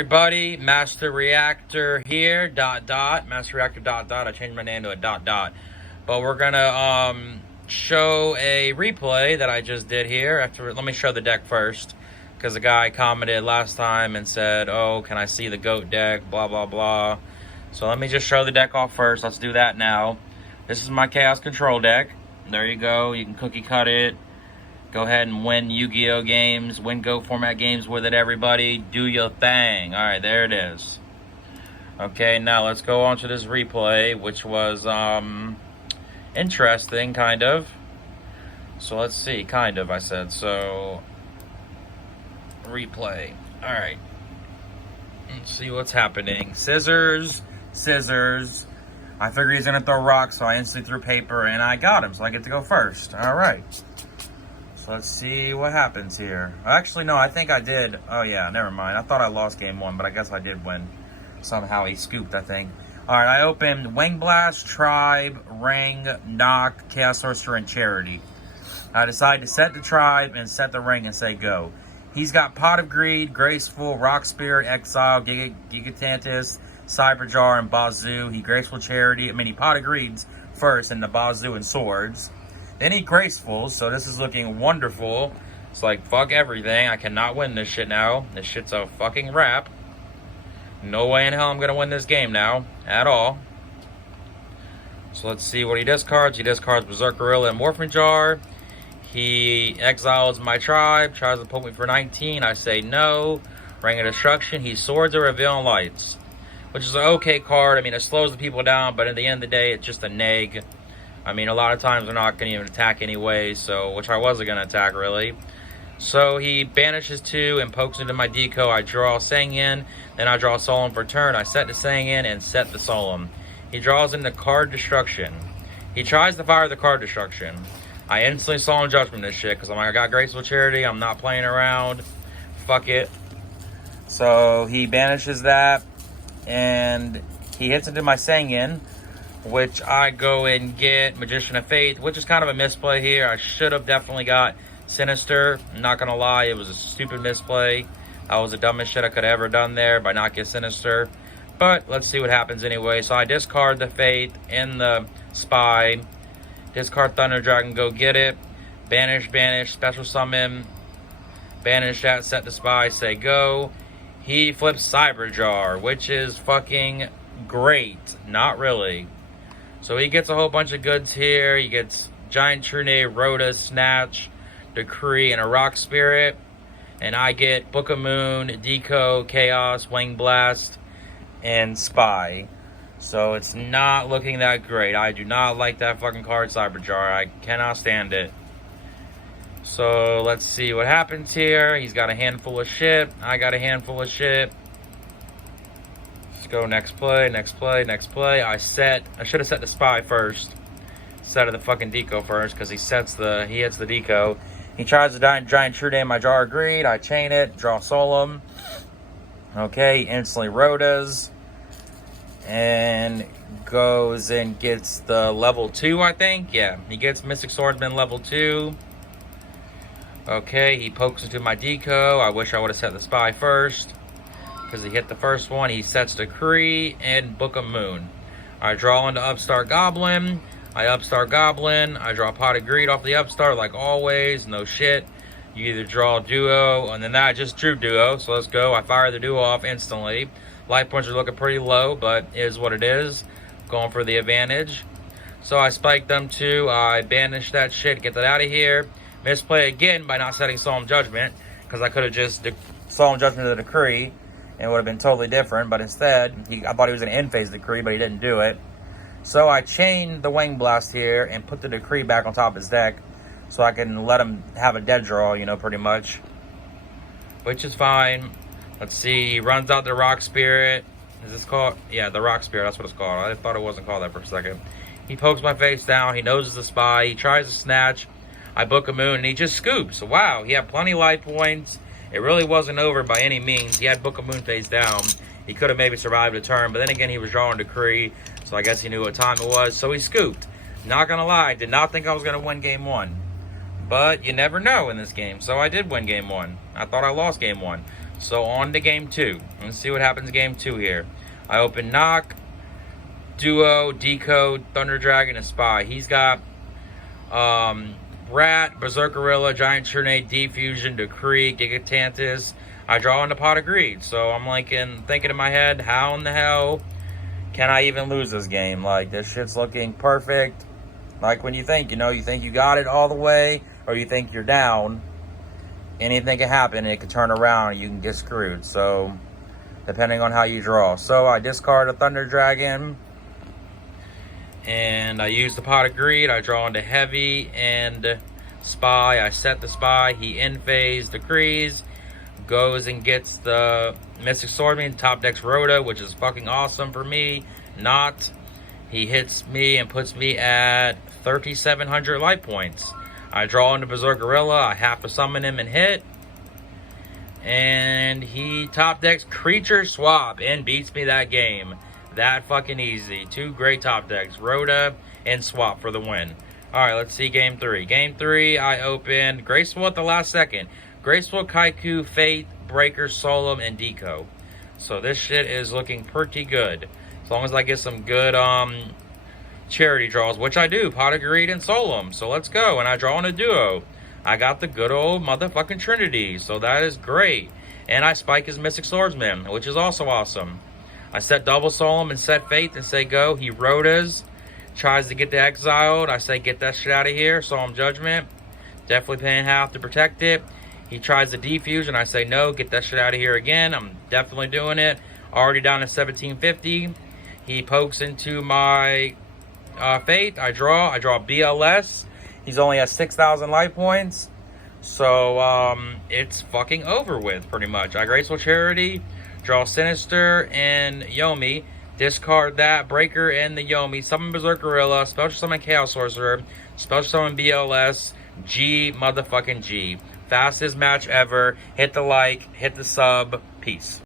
Everybody, Master Reactor here, Master Reactor, I changed my name to a But we're gonna, show a replay that I just did here. Let me show the deck first. Because the guy commented last time and said, oh, can I see the GOAT deck, blah, blah, blah. So let me just show the deck off first. Let's do that now. This is my Chaos Control deck. There you go. You can cookie cut it. Go ahead and win Yu-Gi-Oh games, win Go format games with it, everybody. Do your thing. All right, there it is. Okay, now let's go on to this replay, which was interesting, kind of. So let's see, kind of, I said. So, replay. All right. Let's see what's happening. Scissors, scissors. I figured he's going to throw rocks, so I instantly threw paper, and I got him, so I get to go first. All right. So let's see what happens here. Actually, no, I think I did. Oh, yeah, never mind. I thought I lost game one, but I guess I did win. Somehow he scooped, I think. All right, I opened Wing Blast, Tribe, Ring, Knock, Chaos Sorcerer, and Charity. I decided to set the Tribe and set the Ring and say go. He's got Pot of Greed, Graceful, Rock Spirit, Exile, Gigantantis, Cyberjar, and Bazoo. He Graceful Charity. He Pot of Greeds first, and the Bazoo and Swords. Then he Graceful, so this is looking wonderful. It's like, fuck everything. I cannot win this shit now. This shit's a fucking wrap. No way in hell I'm going to win this game now. At all. So let's see what he discards. He discards Berserk Gorilla and Morphin Jar. He exiles my Tribe. Tries to poke me for 19. I say no. Ring of Destruction. He Swords of Revealing Lights. Which is an okay card. It slows the people down, but at the end of the day, it's just a neg. A lot of times they're not going to even attack anyway, so, which I wasn't going to attack, really. So he banishes 2 and pokes into my deco. I draw Sanguine, then I draw Solemn for turn. I set the Sanguine and set the Solemn. He draws into Card Destruction. He tries to fire the Card Destruction. I instantly Solemn Judgment this shit, because I'm like, I got Graceful Charity, I'm not playing around. Fuck it. So he banishes that, and he hits into my Sanguine, which I go and get Magician of Faith, which is kind of a misplay here. I should have definitely got Sinister. I'm not going to lie, it was a stupid misplay. That was the dumbest shit I could have ever done there by not get Sinister. But let's see what happens anyway. So I discard the Faith and the Spy. Discard Thunder Dragon, go get it. Banish, banish, special summon. Banish that, set the Spy, say go. He flips Cyberjar, which is fucking great. Not really. So he gets a whole bunch of goods here. He gets Giant Trune, Rhoda, Snatch, Decree, and a Rock Spirit. And I get Book of Moon, Deco, Chaos, Wing Blast, and Spy. So it's not looking that great. I do not like that fucking card, Cyberjar. I cannot stand it. So let's see what happens here. He's got a handful of shit. I got a handful of shit. Go next play, next play, next play. I should have set the Spy first. Set of the fucking deco first, because he hits the deco. He tries to Giant True Day in my Jar of Greed. I chain it, draw Solemn. Okay, instantly Rhodas. And goes and gets the level 2, I think. Yeah, he gets Mystic Swordsman level 2. Okay, he pokes into my deco. I wish I would have set the Spy first, because he hit the first one. He sets Decree and Book of Moon. I draw into Upstart Goblin. I Upstart Goblin. I draw Pot of Greed off the Upstart, like always. No shit. You either draw Duo, and then I just drew Duo, so let's go. I fire the Duo off instantly. Life points are looking pretty low, but it is what it is. Going for the advantage. So I spike them 2. I banish that shit, get that out of here. Misplay again by not setting Solemn Judgment, because I could have just Solemn Judgment of the Decree. It would have been totally different, but instead, I thought he was going to end-phase Decree, but he didn't do it. So I chained the Wing Blast here and put the Decree back on top of his deck, so I can let him have a dead draw, pretty much. Which is fine. Let's see, he runs out the Rock Spirit. Is this called? Yeah, the Rock Spirit, that's what it's called. I thought it wasn't called that for a second. He pokes my face down, he noses the Spy, he tries to Snatch. I Book a Moon, and he just scoops. Wow, he had plenty of life points. It really wasn't over by any means. He had Book of Moon face down. He could have maybe survived a turn, but then again, he was drawing Decree, so I guess he knew what time it was, so he scooped. Not gonna lie, did not think I was gonna win game 1. But you never know in this game, so I did win game 1. I thought I lost game 1. So on to game 2. Let's see what happens in game 2 here. I open Knock, Duo, Decode, Thunder Dragon, and Spy. He's got Rat, Berserkerilla, Giant Trinade, Defusion, Decree, Gigatantis. I draw in the Pot of Greed. So I'm like thinking in my head, how in the hell can I even lose this game? Like, this shit's looking perfect. Like when you think, you think you got it all the way, or you think you're down. Anything can happen, and it can turn around, and you can get screwed. So, depending on how you draw. So, I discard a Thunder Dragon, and I use the Pot of Greed. I draw into Heavy and Spy. I set the Spy. He in-phase decrees, goes and gets the Mystic Swordsman, top decks Rhoda, which is fucking awesome for me. Not. He hits me and puts me at 3,700 life points. I draw into Berserkerilla. I have to summon him and hit. And he top decks Creature Swap and beats me that game. That fucking easy. 2 great top decks. Rhoda and Swap for the win. Alright, let's see game 3. Game 3, I opened Graceful at the last second. Graceful, Kaiku, Fate, Breaker, Solemn, and Deco. So this shit is looking pretty good. As long as I get some good charity draws, which I do, Pot of Greed and Solemn. So let's go. And I draw in a Duo. I got the good old motherfucking Trinity. So that is great. And I spike his Mystic Swordsman, which is also awesome. I set double Solemn and set Faith and say go. He Rhodas. Tries to get the exiled. I say get that shit out of here. Solemn Judgment. Definitely paying half to protect it. He tries to defuse and I say no. Get that shit out of here again. I'm definitely doing it. Already down to 1750. He pokes into my Fate. I draw BLS. He's only at 6,000 life points. So, it's fucking over with, pretty much. I Graceful Charity, draw Sinister and Yomi. Discard that, Breaker and the Yomi. Summon Berserkerilla, Special Summon Chaos Sorcerer, Special Summon BLS, G motherfucking G. Fastest match ever. Hit the like, hit the sub. Peace.